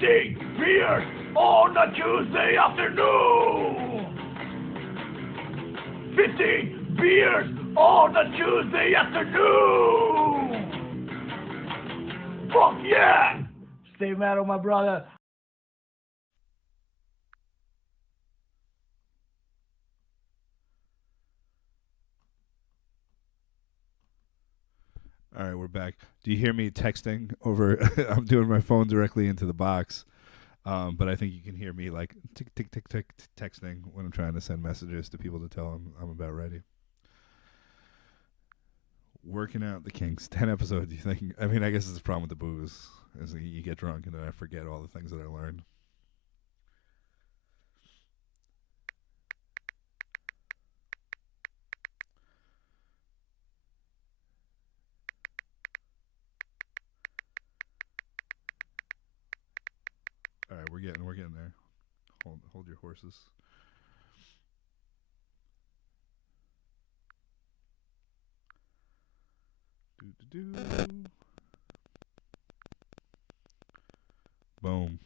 15 beers on a Tuesday afternoon. 15 beers on a Tuesday afternoon. Fuck yeah! Stay metal, my brother. All right, we're back. Do you hear me texting over? I'm doing my phone directly into the box, but I think you can hear me like tick, tick, tick, tick, texting when I'm trying to send messages to people to tell them I'm about ready. Working out the kinks. 10 episodes. You think? I mean, I guess it's the problem with the booze. Is that you get drunk and then I forget all the things that I learned. All right, we're getting there. Hold your horses. Boom.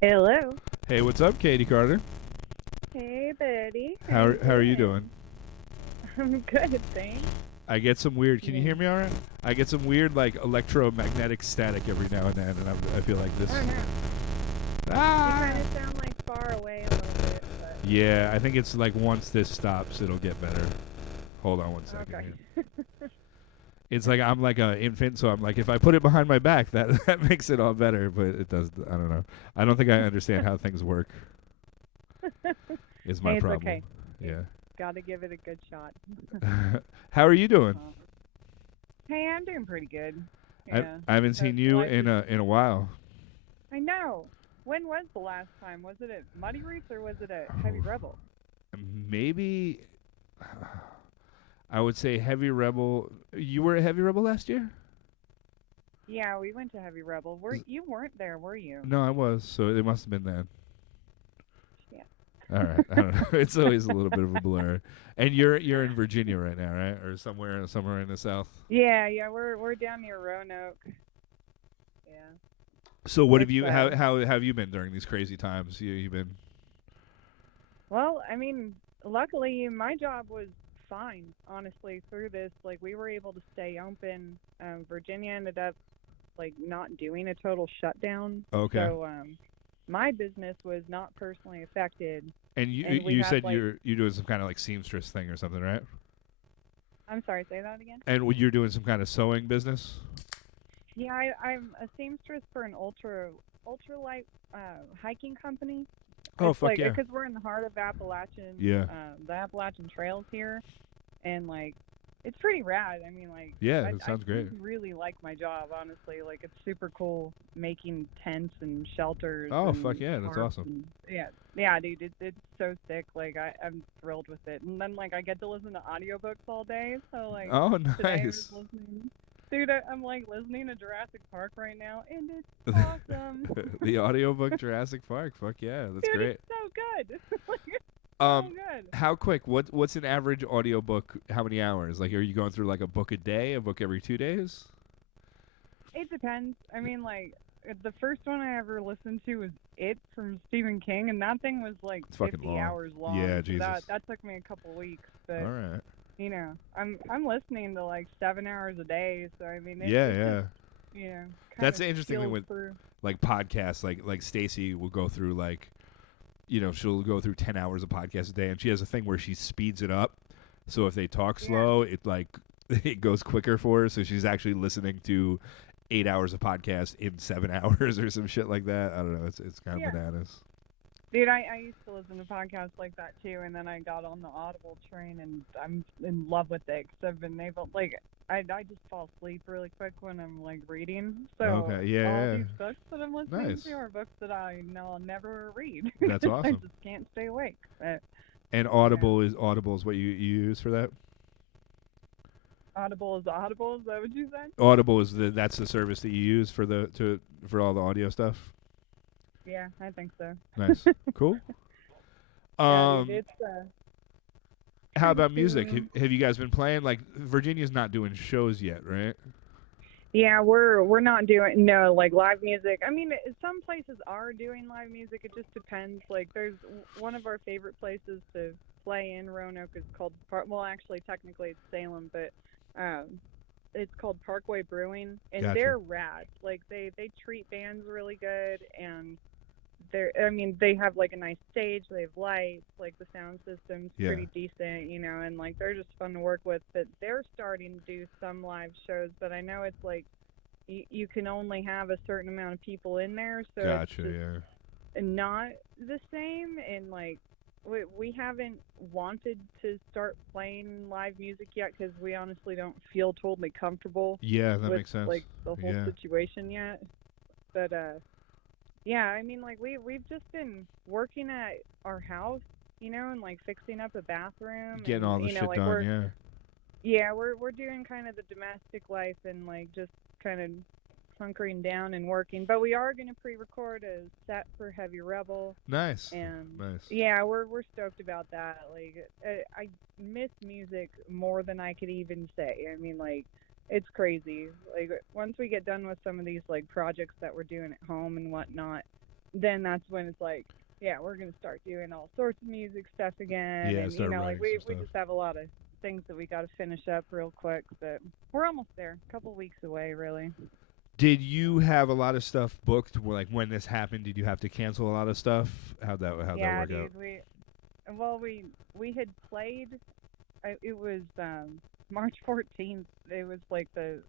Hello. Hey, what's up, Katie Carter? Hey, Betty. How are you doing? I'm good, thanks. I get some weird. Can you hear me all right? I get some weird like electromagnetic static every now and then, and I feel like this. Oh, no. Ah! You kind of sound like far away a little bit. But Yeah, I think it's like once this stops, it'll get better. Hold on one second. okay. Here. It's like I'm like an infant, so I'm like, if I put it behind my back, that makes it all better. But it does. I don't know. I don't think I understand how things work. Is my Hey, it's problem. okay. Yeah. Got to give it a good shot. How are you doing? Hey, I'm doing pretty good. I Yeah. haven't seen you life in a while. I know. When was the last time? Was it at Muddy Roots or was it at Heavy Rebel? Maybe I would say Heavy Rebel. You were at Heavy Rebel last year? Yeah, we went to Heavy Rebel. You weren't there, were you? No, I was. So it must have been then. Yeah. All right. I don't know. It's always a little bit of a blur. And you're in Virginia right now, right? Or somewhere in the south. Yeah, we're down near Roanoke. Yeah. So what have It's, you how have you been during these crazy times? You've been Well, I mean, luckily my job was fine, honestly, through this. Like, we were able to stay open. Virginia ended up, like, not doing a total shutdown. okay. So, my business was not personally affected. And and we you had, said like- you're doing some kind of like seamstress thing or something, right? I'm sorry, say that again? And you're doing some kind of sewing business? Yeah, I'm a seamstress for an ultralight hiking company. Oh, It's fuck like, yeah. because we're in the heart of Appalachian, Yeah. the Appalachian Trails here, and like, it's pretty rad. I mean, like, Yeah, it sounds I great. really like my job, honestly. Like, it's super cool making tents and shelters. Oh, and fuck yeah, that's tarps awesome. and- yeah, dude, it's so sick. Like, I'm thrilled with it. And then, like, I get to listen to audiobooks all day. So, like, Oh, today I nice. was listening. Dude, I'm like listening to Jurassic Park right now, and it's awesome. The audiobook Jurassic Park. Fuck yeah, that's Dude, great. it's so good. Like, it's Um, so good. How quick? What's an average audiobook? How many hours? Like, are you going through like a book a day, a book every 2 days? It depends. I mean, like, the first one I ever listened to was It from Stephen King, and that thing was like It's fucking 50 long. hours long. Yeah, so Jesus. That took me a couple weeks, but All right. you know, I'm listening to like 7 hours a day, so I mean, Yeah, it's yeah. just, you know, That's kinda the interesting thing skills with through. like podcasts. Like Stacy will go through like, she'll go through 10 hours of podcasts a day, and she has a thing where she speeds it up. So if they talk Yeah. slow, it like it goes quicker for her. So she's actually listening to 8 hours of podcast in 7 hours or some shit like that. I don't know. It's kind of Yeah. bananas. Dude, I used to listen to podcasts like that too, and then I got on the Audible train, and I'm in love with it because I've been able, like, I just fall asleep really quick when I'm like reading. So Okay, yeah, all yeah. these books that I'm listening Nice. to are books that I know I'll never read. That's I awesome. just can't stay awake. But And Audible is what you use for that. Audible is Audible. Is that what you said? Audible is that's the service that you use for for all the audio stuff. Yeah, I think so. Nice, cool. Yeah, dude, it's how about music? soon. Have you guys been playing? Like, Virginia's not doing shows yet, right? Yeah, we're not doing no like live music. I mean, some places are doing live music. It just depends. Like, there's one of our favorite places to play in Roanoke is called well, actually, technically it's Salem, but it's called Parkway Brewing, and Gotcha. they're rad. Like, they treat bands really good, and I mean, they have like a nice stage, they have lights, like the sound system's Yeah. pretty decent, you know, and like they're just fun to work with. But they're starting to do some live shows, but I know it's like you can only have a certain amount of people in there, so it's Gotcha. just Yeah. not the same. And like we haven't wanted to start playing live music yet because we honestly don't feel totally comfortable Yeah, that with makes sense. like the whole Yeah. situation yet. But yeah, I mean, like we've just been working at our house, you know, and like fixing up a bathroom, Getting and all the you know, shit like done. yeah, we're doing kind of the domestic life and like just kind of hunkering down and working. But we are gonna pre-record a set for Heavy Rebel, Nice. and Nice. yeah, we're stoked about that. Like, I miss music more than I could even say. I mean, like, it's crazy. Like, once we get done with some of these like projects that we're doing at home and whatnot, then that's when it's like, yeah, we're gonna start doing all sorts of music stuff again. Yeah, And start you know, like writing we some stuff. just have a lot of things that we got to finish up real quick, but we're almost there. A couple weeks away, really. Did you have a lot of stuff booked? Like, when this happened, did you have to cancel a lot of stuff? How'd that work Dude, out? we had played. It was March 14th. It was like the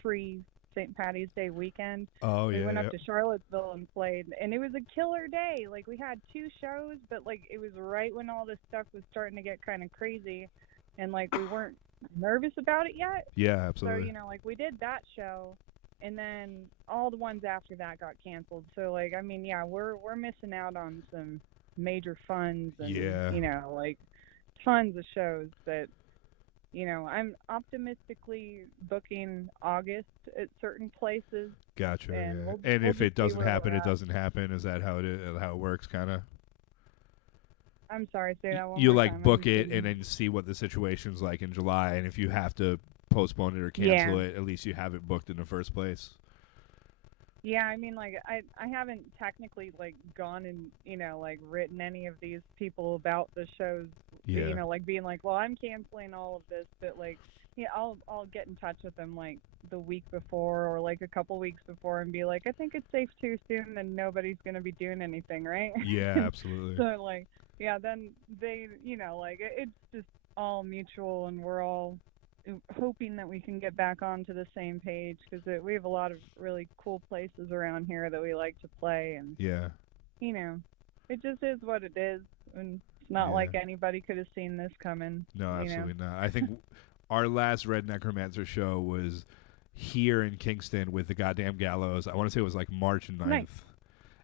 pre St. Patty's Day weekend. Oh, We yeah. went Yeah. up to Charlottesville and played, and it was a killer day. Like, we had 2 shows, but like it was right when all this stuff was starting to get kind of crazy, and like we weren't nervous about it yet. Yeah, So, absolutely. you know, like we did that show, and then all the ones after that got canceled. So, like, I mean, yeah, we're missing out on some major funds and Yeah. you know, like tons of shows. But you know, I'm optimistically booking August at certain places. Gotcha. And Yeah. we'll And if just it see doesn't where happen, we're it at. doesn't happen. Is that how it is? How it works, kind of? I'm sorry, say that one You more like time. book it and then see what the situation's like in July, and if you have to postpone it or cancel it, at least you have it booked in the first place. Yeah, I mean, like, I haven't technically, like, gone and, you know, like, written any of these people about the shows, Yeah. you know, like, being like, well, I'm canceling all of this, but, like, yeah, I'll get in touch with them, like, the week before or, like, a couple weeks before and be like, I think it's safe too soon and nobody's going to be doing anything, right? Yeah, absolutely. So, like, yeah, then they, you know, like, it's just all mutual, and we're all hoping that we can get back onto the same page, because we have a lot of really cool places around here that we like to play, and Yeah. you know, it just is what it is, and it's not Yeah. like anybody could have seen this coming. No, you know? absolutely not. I think our last Red Necromancer show was here in Kingston with the goddamn Gallows. I want to say it was like March 9th. Nice.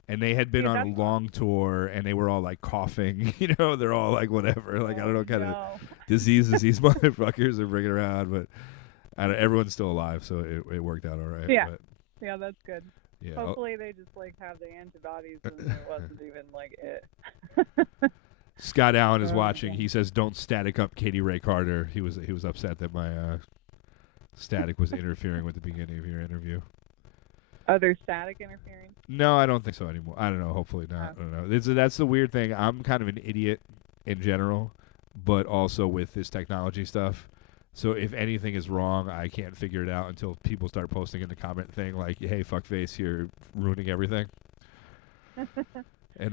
And they had been Dude, on a that's long tour, and they were all like coughing. You know, they're all like whatever. Like, I don't know what kind of no. diseases these motherfuckers are bringing around, but everyone's still alive, so it worked out all right. Yeah. But, Yeah, that's good. yeah. Hopefully they just like have the antibodies, and it wasn't even like it. Scott Allen is Oh, watching. yeah. He says, "Don't static up Katie Ray Carter." He was upset that my static was interfering with the beginning of your interview. Other static interference. No, I don't think so anymore. I don't know. Hopefully not. Oh. I don't know. That's the weird thing. I'm kind of an idiot in general, but also with this technology stuff. So if anything is wrong, I can't figure it out until people start posting in the comment thing like, "Hey, fuckface, you're ruining everything," and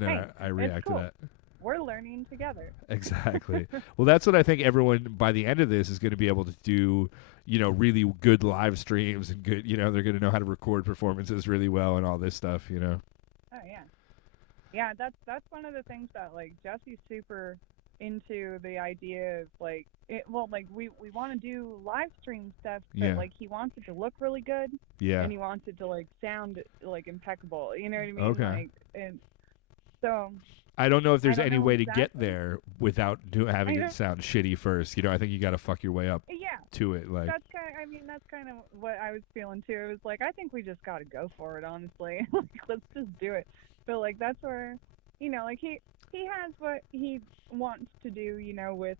then Hey, I react cool. to that. We're learning together. Exactly. Well, that's what I think everyone by the end of this is going to be able to do, you know, really good live streams and good, you know, they're going to know how to record performances really well and all this stuff, you know. Oh yeah, yeah. That's one of the things that like Jesse's super into, the idea of like like we want to do live stream stuff, but Yeah. like he wants it to look really good, Yeah. and he wants it to like sound like impeccable. You know what I mean? Okay. Like, and so I don't know if there's don't any know way to get exactly. there without having I it don't- sound shitty first. You know, I think you got to fuck your way up yeah. to it. Like, That's kind of what I was feeling too. It was like, I think we just got to go for it, honestly. Like, let's just do it. But like, that's where, you know, like he has what he wants to do, with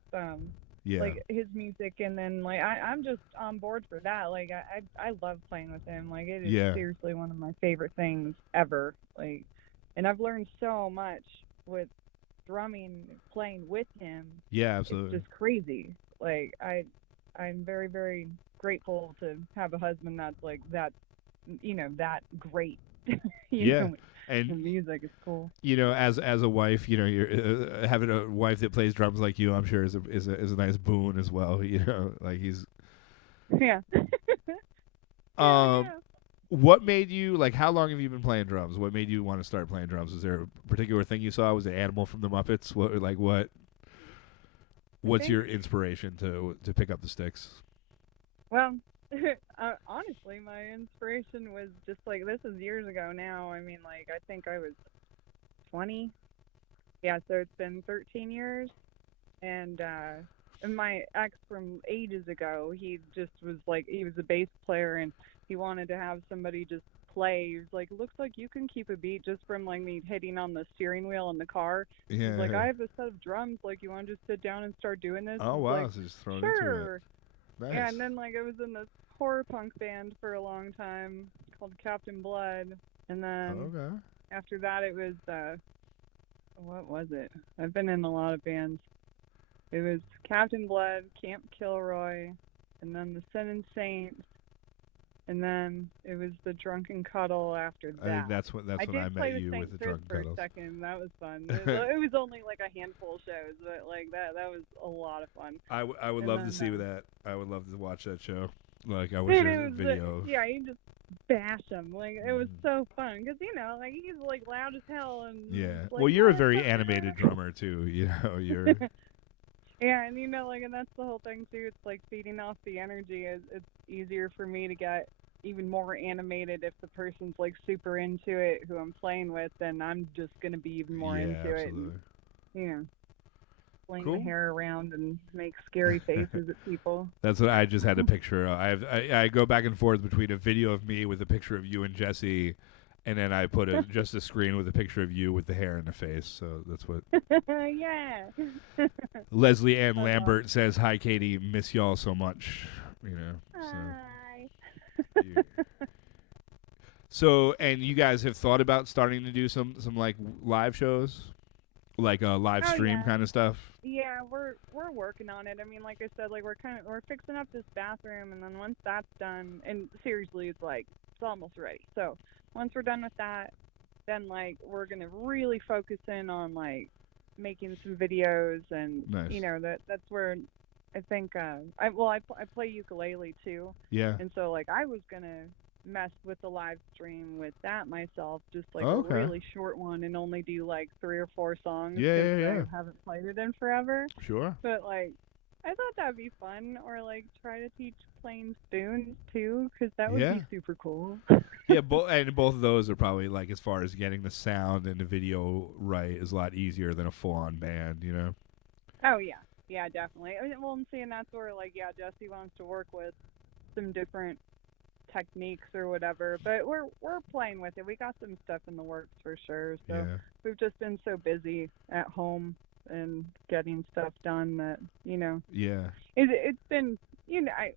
Yeah. like his music, and then like I'm just on board for that. Like I love playing with him. Like it is Yeah. seriously one of my favorite things ever. Like, and I've learned so much with drumming, playing with him. Yeah, It's absolutely. just crazy. Like I'm very, very grateful to have a husband that's like that, that great. Yeah. The And music is cool. as a wife, you're having a wife that plays drums like you, I'm sure is a nice boon as well. Like he's Yeah. um Yeah. what made you like how long have you been playing drums? What made you want to start playing drums? Was there a particular thing you saw? Was it Animal from the Muppets? What's think- your inspiration to pick up the sticks? Well, honestly, my inspiration was just like this is years ago now. I mean, like I think I was 20. Yeah, so it's been 13 years, and my ex from ages ago, he just was like he was a bass player, and he wanted to have somebody just play. He was like, looks like you can keep a beat just from like me hitting on the steering wheel in the car. Yeah. He's like, I have a set of drums. Like, you want to just sit down and start doing this? Oh He's wow, like, so just thrown into it. sure. Nice. Yeah, and then like I was in this horror punk band for a long time called Captain Blood, and then Okay. after that it was what was it? I've been in a lot of bands. It was Captain Blood, Camp Kilroy, and then the Sin and Saints, and then it was the Drunken Cuddle after that. I think that's when I I did play met you Saint with the Chris Drunken for Cuddles. a second. That was fun. It was only like a handful of shows, but like that was a lot of fun. I would And love to then, see that. I would love to watch that show. Like I wish Dude, there it was a was video. yeah, you just bash him. Like it was Mhm. so fun because like he's like loud as hell and Yeah. like, Well, you're a "Oh, very fuck yeah." animated drummer too. You're Yeah, and like, and that's the whole thing too. It's like feeding off the energy. It's easier for me to get even more animated if the person's like super into it who I'm playing with, then I'm just gonna be even more yeah, into it. absolutely. And, fling Cool. my hair around and make scary faces at people. That's what I just had a picture of. I go back and forth between a video of me with a picture of you and Jesse, and then I put just a screen with a picture of you with the hair in the face. So that's what Yeah. Leslie Ann I love Lambert says. Hi, Katie. Miss y'all so much. So. Hi. you- So, and you guys have thought about starting to do some like live shows, like a live Oh, stream yeah. kind of stuff. Yeah, we're working on it. I mean, like I said, like we're fixing up this bathroom, and then once that's done, and seriously, it's almost ready. So once we're done with that, then like we're gonna really focus in on like making some videos, and Nice. that's where I think I play ukulele too, Yeah. and so like I was gonna mess with the live stream with that myself, just like Okay. a really short one, and only do like 3 or 4 songs. Yeah, 'cause yeah. I haven't played it in forever, Sure. but like I thought that'd be fun, or like try to teach playing spoons too, because that would Yeah. be super cool. Yeah, both of those are probably like as far as getting the sound and the video right is a lot easier than a full-on band. Oh yeah, definitely. Well, and see, and that's where like Jesse wants to work with some different techniques or whatever, but we're playing with it. We got some stuff in the works for sure. So Yeah. we've just been so busy at home and getting stuff done that Yeah. it's been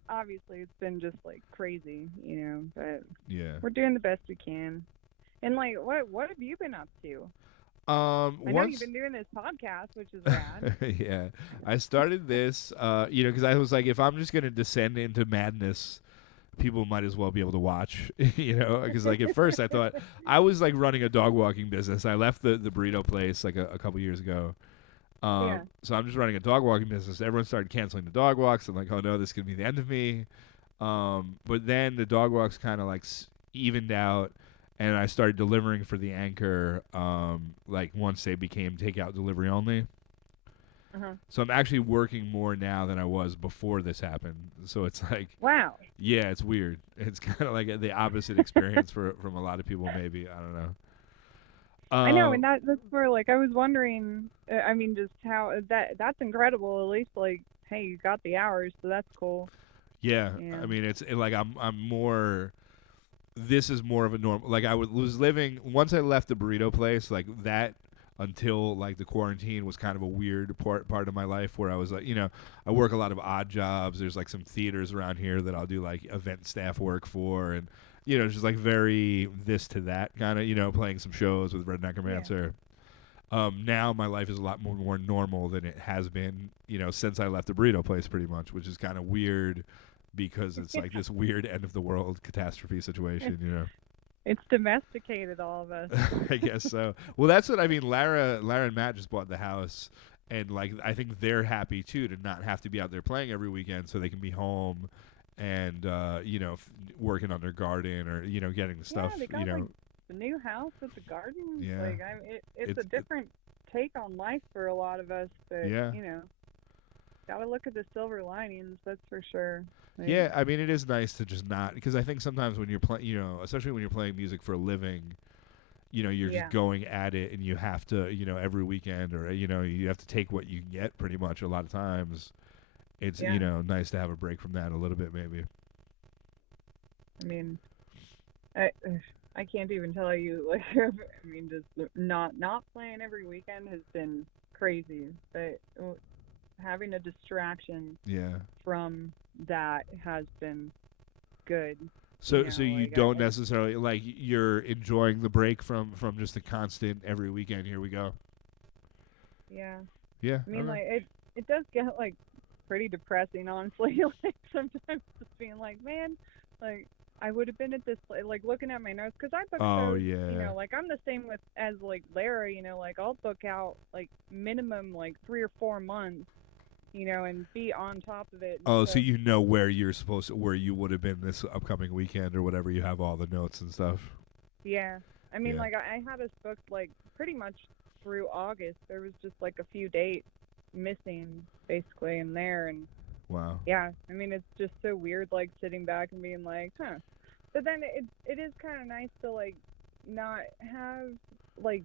obviously it's been just like crazy, but Yeah. we're doing the best we can. And like what have you been up to? I know Once you've been doing this podcast, which is rad. yeah, I started this, because I was like, if I'm just gonna descend into madness, people might as well be able to watch, because like at first I thought I was like running a dog walking business. I left the burrito place like a couple years ago. Yeah. So I'm just running a dog walking business. Everyone started canceling the dog walks. I'm like, oh no, this is gonna be the end of me. But then the dog walks kind of like evened out. And I started delivering for the Anchor, like once they became takeout delivery only. Uh-huh. So I'm actually working more now than I was before this happened. So it's like, Wow. yeah, it's weird. It's kind of like the opposite experience from a lot of people. Maybe I don't know. I know, and that's where like I was wondering. I mean, just how that's incredible. At least like, hey, you got the hours, so that's cool. Yeah, Yeah. I mean, like I'm more. This is more of a normal. Like I was living once I left the burrito place. Like that, until like the quarantine was kind of a weird part of my life where I was like, I work a lot of odd jobs. There's like some theaters around here that I'll do like event staff work for, and just like very this to that kind of, playing some shows with Red Necromancer. Now my life is a lot more normal than it has been, since I left the burrito place pretty much, which is kind of weird because it's like this weird end of the world catastrophe situation, It's domesticated all of us. I guess so. Well, that's what I mean. Lara and Matt just bought the house, and like I think they're happy too to not have to be out there playing every weekend, so they can be home and working on their garden or getting the stuff. They got, like, the new house with the garden. Yeah. Like it's a different take on life for a lot of us, but gotta look at the silver linings. That's for sure. Like, yeah, I mean, it is nice to just not, because I think sometimes when you're playing, especially when you're playing music for a living, you're just going at it, and you have to, every weekend, or you have to take what you can get. Pretty much a lot of times, it's nice to have a break from that a little bit, maybe. I mean, I can't even tell you, like, I mean, just not playing every weekend has been crazy, but having a distraction from that has been good. So you don't necessarily, like, you're enjoying the break from just the constant every weekend, here we go. Yeah. Yeah. I mean, like, it does get, like, pretty depressing, honestly. Like, sometimes just being like, man, like, I would have been at this, like, looking at my notes, because I book shows, like, I'm the same as, like, Lara, like, I'll book out, like, minimum, like, 3 or 4 months, and be on top of it. Oh, so where where you would have been this upcoming weekend or whatever. You have all the notes and stuff. Yeah. I mean, like, I had us booked, like, pretty much through August. There was just, like, a few dates missing, basically, in there, and wow. Yeah, I mean, it's just so weird, like, sitting back and being like, huh. But then it is kind of nice to, like, not have, like,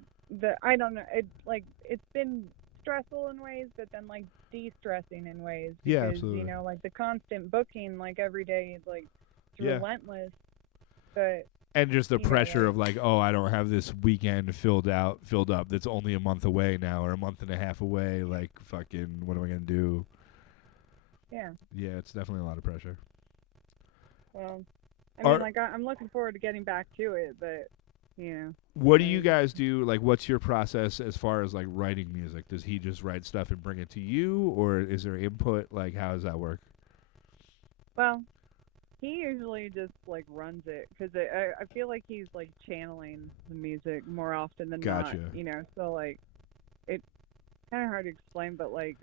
I don't know, it's been stressful in ways, but then, like, de-stressing in ways. Because, yeah, absolutely. Like, the constant booking, like, every day is, like, relentless. But and just the pressure of, like, oh, I don't have this weekend filled up that's only a month away now, or a month and a half away. Like, fucking, what am I going to do? Yeah. Yeah, it's definitely a lot of pressure. Well, I mean, like, I'm looking forward to getting back to it, but, What do you guys do? Like, what's your process as far as, like, writing music? Does he just write stuff and bring it to you, or is there input? Like, how does that work? Well, he usually just, like, runs it, because I feel like he's, like, channeling the music more often than not, so, like, it's kind of hard to explain, but, like,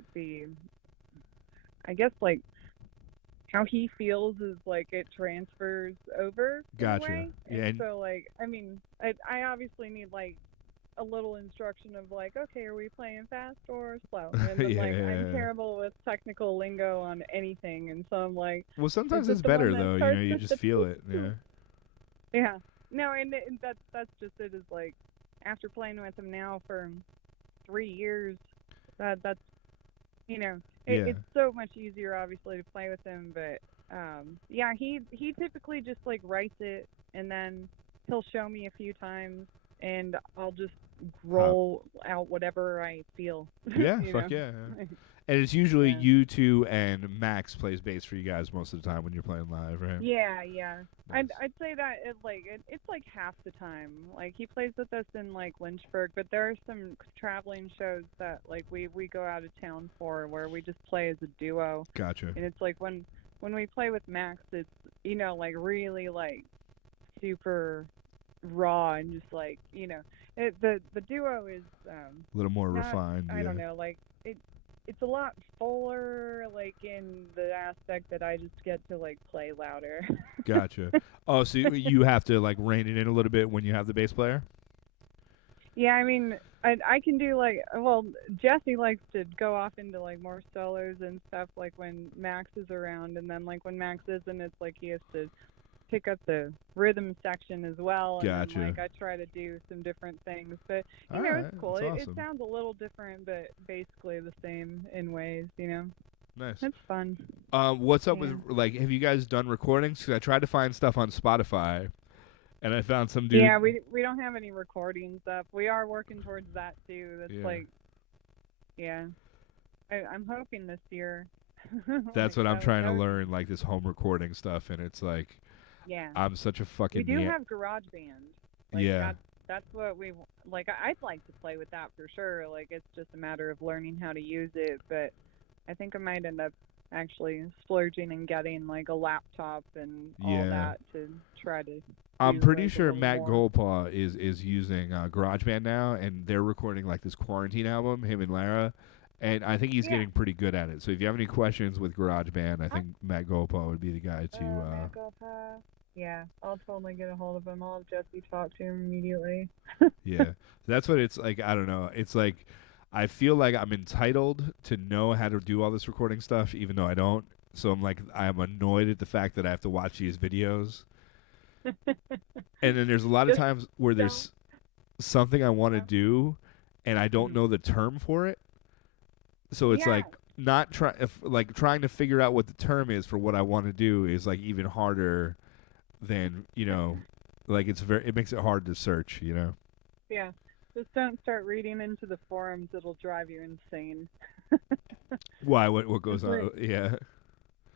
I guess, like, how he feels is, like, it transfers over. Gotcha. In a way. Yeah. And so, like, I mean, I obviously need, like, a little instruction of, like, okay, are we playing fast or slow? And then, I'm terrible with technical lingo on anything, and so I'm like, well, sometimes it's better though. You just feel it. Yeah. Yeah. No, and that's just it. Is like, after playing with him now for 3 years, that's it's so much easier, obviously, to play with him. But he typically just, like, writes it, and then he'll show me a few times, and I'll just roll out whatever I feel. Yeah, fuck yeah. And it's usually you two and Max plays bass for you guys most of the time when you're playing live, right? Yeah, yeah. Nice. I'd say that it's like half the time. Like, he plays with us in, like, Lynchburg, but there are some traveling shows that, like, we go out of town for, where we just play as a duo. Gotcha. And it's like when we play with Max, it's like, really, like, super raw, and just, like, the duo is a little more refined. I don't know, like, it's a lot fuller, like, in the aspect that I just get to, like, play louder. Gotcha. Oh, so you have to, like, rein it in a little bit when you have the bass player? Yeah, I mean, I can do, like, well, Jesse likes to go off into, like, more solos and stuff, like, when Max is around, and then, like, when Max isn't, it's like he has to pick up the rhythm section as well. Gotcha. And then, like, I try to do some different things, but right, it's cool. Awesome. It sounds a little different, but basically the same in ways. Nice. It's fun. What's up with, like, have you guys done recordings? 'Cause I tried to find stuff on Spotify, And I found some dude. Yeah, we don't have any recordings up. We are working towards that too. That's Yeah. like, yeah. I'm hoping this year. That's Like, what I'm trying to that would- learn, like this home recording stuff, and it's like Yeah. I'm such a We fucking do have GarageBand. Like, yeah. That's what we like. I'd like to play with that for sure. Like, it's just a matter of learning how to use it. But I think I might end up actually splurging and getting like a laptop and all Yeah. that to try to. I'm use, pretty like, a sure little Matt more. Goldpaw is using GarageBand now, and they're recording like this quarantine album, him and Lara, and I think he's Yeah. getting pretty good at it. So if you have any questions with GarageBand, I think Matt Goldpaw would be the guy to. Matt Goldpaw. Yeah, I'll totally get a hold of him. I'll have Jesse talk to him immediately. Yeah, that's what it's like. I don't know. It's like I feel like I'm entitled to know how to do all this recording stuff, even though I don't. So I'm annoyed at the fact that I have to watch these videos. And then there's a lot of Just times where there's something I want to do, and I don't know the term for it. So it's Yeah. like not trying to figure out what the term is for what I want to do is like even harder than like it makes it hard to search. Yeah. Just don't start reading into the forums. It'll drive you insane. Why? What goes It's on? Yeah.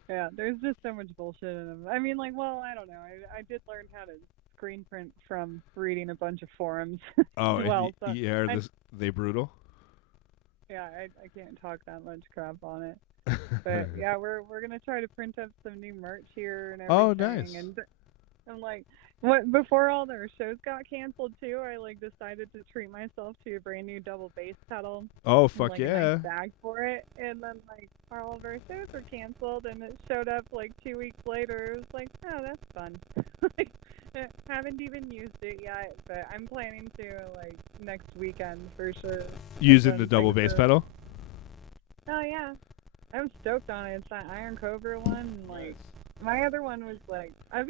Yeah, there's just so much bullshit in them. I mean, like, well, I don't know. I did learn how to screen print from reading a bunch of forums. Oh, Well, so yeah. Are they brutal? Yeah, I can't talk that much crap on it. But yeah, we're gonna try to print up some new merch here and everything. Oh, nice. And I'm like, before all their shows got canceled too, I like decided to treat myself to a brand new double bass pedal. Oh, and, fuck like, a yeah. nice bag for it, and then like all of our shows were canceled, and it showed up like 2 weeks later. It was like, oh, that's fun. Like, haven't even used it yet, but I'm planning to like next weekend for sure. Using And the then double take bass the- pedal? Oh yeah, I'm stoked on it. It's that Iron Cobra one. And, like my other one was like I've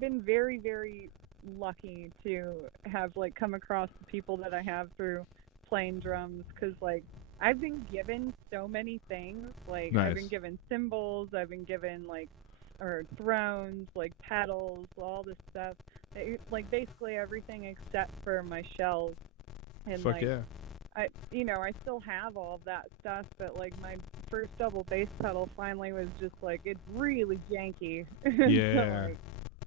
been very, very lucky to have like come across the people that I have through playing drums, because like I've been given so many things. Like I've been Nice. given cymbals, I've been given like thrones, like pedals, all this stuff. Like basically everything except for my shells. And Fuck like yeah. I still have all of that stuff, but like my first double bass pedal finally was just like it's really janky. So, Yeah. like,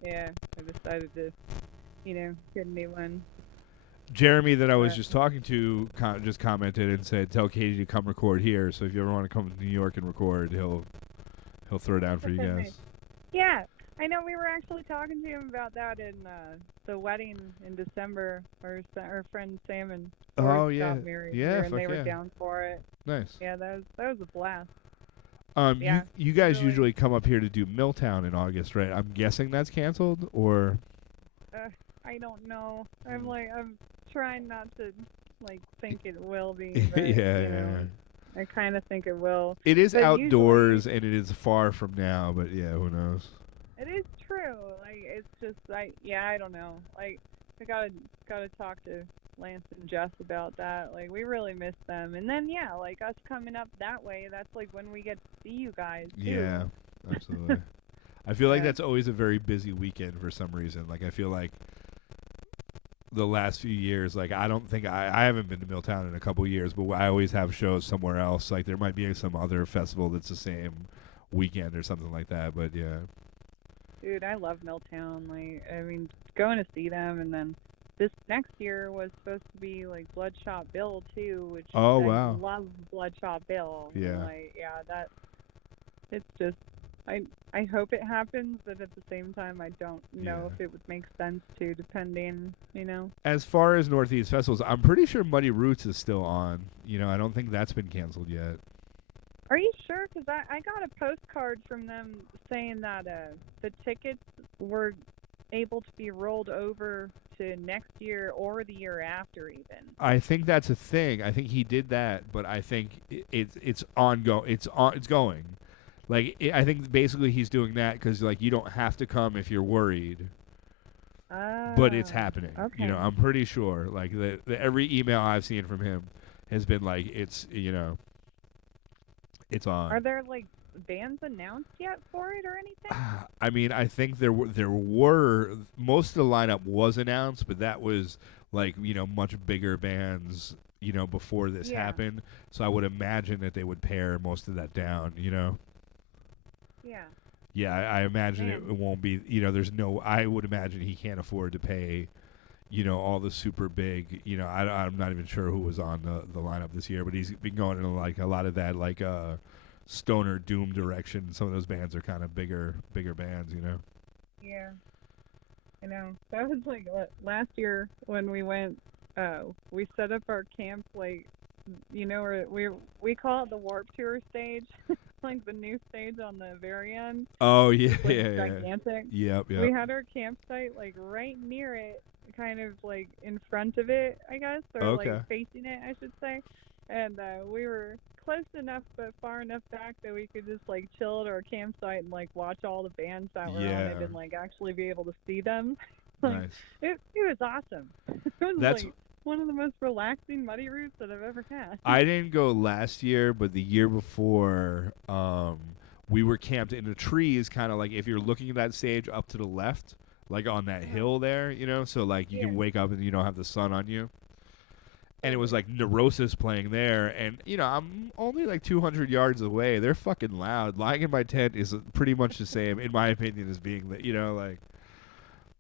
yeah, I decided to, get a new one. Jeremy that I was But- just talking to just commented and said, "Tell Katie to come record here. So if you ever want to come to New York and record, he'll throw down for you Okay, guys." nice. Yeah, I know we were actually talking to him about that in the wedding in December. Our friend Sam and Oh, George yeah. got married Yeah, here, and fuck they were yeah. down for it. Nice. Yeah, that was a blast. You Yeah, guys really. usually come up here to do Milltown in August, right? I'm guessing that's canceled, or I don't know. I'm trying not to like think it will be. But, yeah. I kind of think it will. It is But outdoors and it is far from now, but yeah, who knows? It is true. Like it's just I don't know. Like I gotta talk to Lance and Jess about that. Like we really miss them. And then yeah, like us coming up that way, that's like when we get to see you guys too. Yeah, absolutely. I feel like Yeah. that's always a very busy weekend for some reason. Like I feel like the last few years, like I don't think I haven't been to Milltown in a couple years, but I always have shows somewhere else. Like there might be some other festival that's the same weekend or something like that. But yeah, Dude, I love Milltown. Like, I mean, going to see them, and then this next year was supposed to be like Bloodshot Bill too, which Oh, I wow. love Bloodshot Bill. And, Yeah. like, yeah, that it's just I hope it happens, but at the same time, I don't know Yeah. if it would make sense to, depending, as far as Northeast festivals, I'm pretty sure Muddy Roots is still on. I don't think that's been canceled yet. Are you sure? Because I got a postcard from them saying that the tickets were able to be rolled over to next year or the year after even. I think that's a thing. I think he did that, but I think it's ongoing. It's going. Like I think basically he's doing that because like you don't have to come if you're worried, but it's happening. okay. I'm pretty sure. Like the every email I've seen from him has been like it's on. Are there like bands announced yet for it or anything? I mean, I think there were most of the lineup was announced, but that was like much bigger bands before this Yeah. happened. So I would imagine that they would pare most of that down. Yeah. Yeah, I imagine it Man. won't be. There's no. I would imagine he can't afford to pay. All the super big. I'm not even sure who was on the lineup this year, but he's been going in like a lot of that like stoner doom direction. Some of those bands are kind of bigger bands. Yeah. I know. That was like last year when we went. We set up our camp like, where we call it the Warp Tour stage, like the new stage on the very end. Oh yeah, It's, like, yeah, gigantic. Yep. We had our campsite like right near it, kind of like in front of it, I guess, or Okay. like facing it, I should say. And we were close enough but far enough back that we could just like chill at our campsite and like watch all the bands that were on it Yeah. and like actually be able to see them. Like, Nice. it was awesome. It was That's- like one of the most relaxing Muddy Roots that I've ever had. I didn't go last year, but the year before, we were camped in the trees, kind of like if you're looking at that stage up to the left, like on that hill there, so like you can Yeah. wake up and you don't have the sun on you. And it was like Neurosis playing there, and I'm only like 200 yards away. They're fucking loud. Lying in my tent is pretty much the same, in my opinion, as being that like.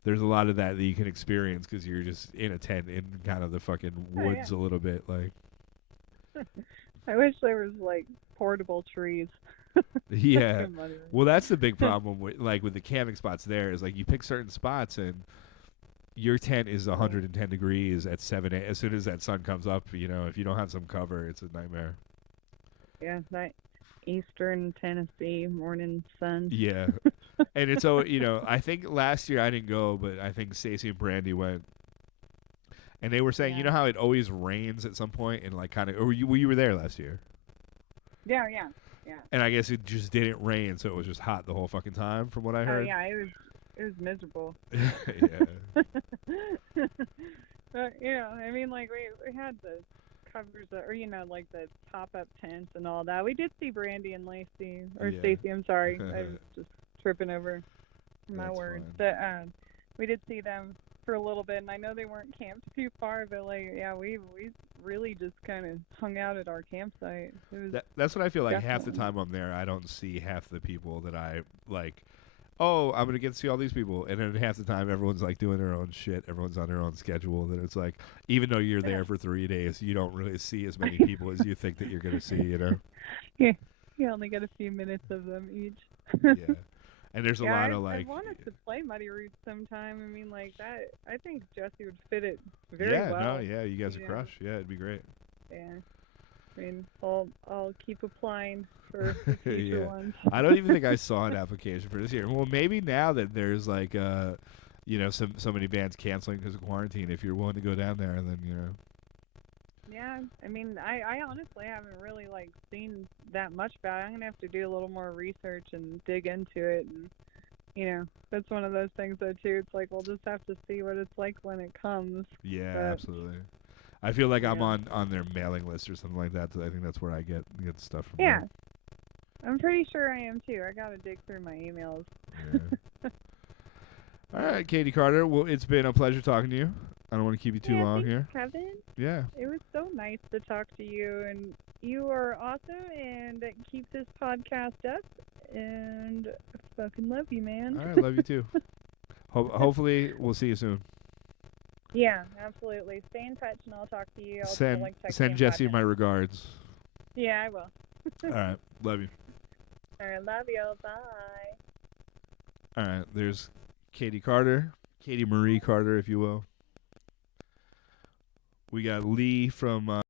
There's a lot of that you can experience because you're just in a tent in kind of the fucking woods a little bit, like. I wish there was like portable trees. Yeah. in Muddy Roots. Well, that's the big problem with the camping spots there is like you pick certain spots and your tent is 110 degrees at 7 a.m. As soon as that sun comes up, if you don't have some cover, it's a nightmare. Yeah, that Eastern Tennessee morning sun. Yeah. And it's I think last year I didn't go, but I think Stacey and Brandy went. And they were saying, Yeah. how it always rains at some point and like kind of, or you were there last year. Yeah. And I guess it just didn't rain, so it was just hot the whole fucking time, from what I Oh heard. yeah, it was miserable. Yeah. But I mean, like we had the covers or like the pop up tents and all that. We did see Brandy and Lacey or Yeah. Stacey. I'm sorry, I was just tripping over my That's words. fine. But we did see them for a little bit, and I know they weren't camped too far, but like we really just kind of hung out at our campsite. It was That's what I feel like half the Definitely. time I'm there. I don't see half the people that I like. Oh, I'm gonna get to see all these people, and then half the time everyone's like doing their own shit. Everyone's on their own schedule. That it's like, even though you're there for 3 days, you don't really see as many people as you think that you're gonna see. you only get a few minutes of them each. Yeah. And there's a lot I, of like. I wanted to play Muddy Roots sometime. I mean, like that. I think Jesse would fit it very Yeah. well. No. Yeah. You guys are Yeah. crush. Yeah. It'd be great. Yeah. I mean, I'll keep applying for the future Yeah. ones. I don't even think I saw an application for this year. Well, maybe now that there's like so many bands canceling because of quarantine, if you're willing to go down there, then Yeah, I mean, I honestly haven't really like seen that much about it. I'm gonna have to do a little more research and dig into it, and that's one of those things though too. It's like we'll just have to see what it's like when it comes. yeah, But- absolutely. I feel like I'm Yeah. on their mailing list or something like that. So I think that's where I get stuff from. Yeah, I'm pretty sure I am too. I gotta dig through my emails. Yeah. All right, Katie Carter. Well, it's been a pleasure talking to you. I don't want to keep you too Yeah, long thanks, here. Kevin. Yeah. It was so nice to talk to you, and you are awesome, and keep this podcast up, and I fucking love you, man. All right, love you too. Hopefully, we'll see you soon. Yeah, absolutely. Stay in touch, and I'll talk to you. I'll Send like text you send in Jesse 5 my minutes. regards. Yeah, I will. All right, love you. All right, love you. Bye. All right, there's Katie Carter, Katie Marie Carter, if you will. We got Lee from